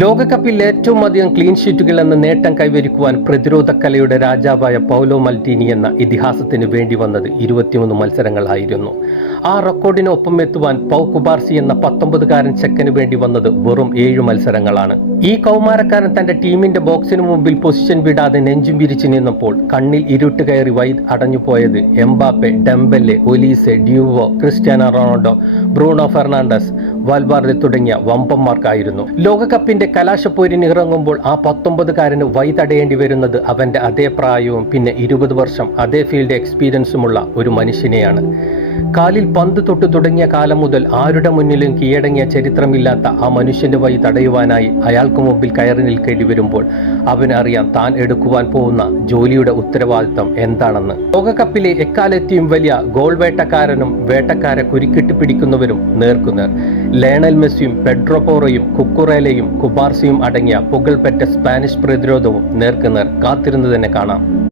ലോകകപ്പിൽ ഏറ്റവും അധികം ക്ലീൻ ഷീറ്റുകൾ എന്ന നേട്ടം കൈവരിക്കുവാൻ പ്രതിരോധ കലയുടെ രാജാവായ പൗലോ മൽഡീനി എന്ന ഇതിഹാസത്തിന് വേണ്ടി വന്നത് 23 മത്സരങ്ങളായിരുന്നു. ആ റെക്കോർഡിന് ഒപ്പം എത്തുവാൻ പൗ കുബാർസി എന്ന 19-കാരൻ ചെക്കന് വേണ്ടി വന്നത് വെറും 7 മത്സരങ്ങളാണ്. ഈ കൗമാരക്കാരൻ തന്റെ ടീമിന്റെ ബോക്സിന് മുമ്പിൽ പൊസിഷൻ വിടാതെ നെഞ്ചും വിരിച്ചു നിന്നപ്പോൾ കണ്ണിൽ ഇരുട്ട് കയറി അടഞ്ഞുപോയത് Mbappe, Dembele, Olise, Doue, Cristiano Ronaldo, Bruno Fernandes, Valverde തുടങ്ങിയ വമ്പന്മാർക്കായിരുന്നു. ലോകകപ്പിന്റെ കലാശപ്പോരിന് ഇറങ്ങുമ്പോൾ ആ 19-കാരന് തടയേണ്ടി വരുന്നത് അവന്റെ അതേ പ്രായവും പിന്നെ 20 വർഷം അതേ ഫീൽഡ് എക്സ്പീരിയൻസുമുള്ള ഒരു മനുഷ്യനെയാണ്. കാലിൽ പന്ത് തൊട്ടു തുടങ്ങിയ കാലം മുതൽ ആരുടെ മുന്നിലും കീഴടങ്ങിയ ചരിത്രമില്ലാത്ത ആ മനുഷ്യന്റെ തടയുവാനായി അയാൾക്ക് മുമ്പിൽ കയറി നിൽക്കേണ്ടി വരുമ്പോൾ അവനറിയാം താൻ എടുക്കുവാൻ പോകുന്ന ജോലിയുടെ ഉത്തരവാദിത്തം എന്താണെന്ന്. ലോകകപ്പിലെ എക്കാലത്തെയും വലിയ ഗോൾ വേട്ടക്കാരനും വേട്ടക്കാരെ കുരുക്കിട്ട് പിടിക്കുന്നവരും നേർക്കുനേർ. ലയണൽ മെസ്സിയും പെഡ്രോ പോറോയും കുക്കുറേലയും കുബാർസിയും അടങ്ങിയ പുകൾപെറ്റ സ്പാനിഷ് പ്രതിരോധവും നേർക്കുനേർ. കാത്തിരുന്ന് തന്നെ കാണാം.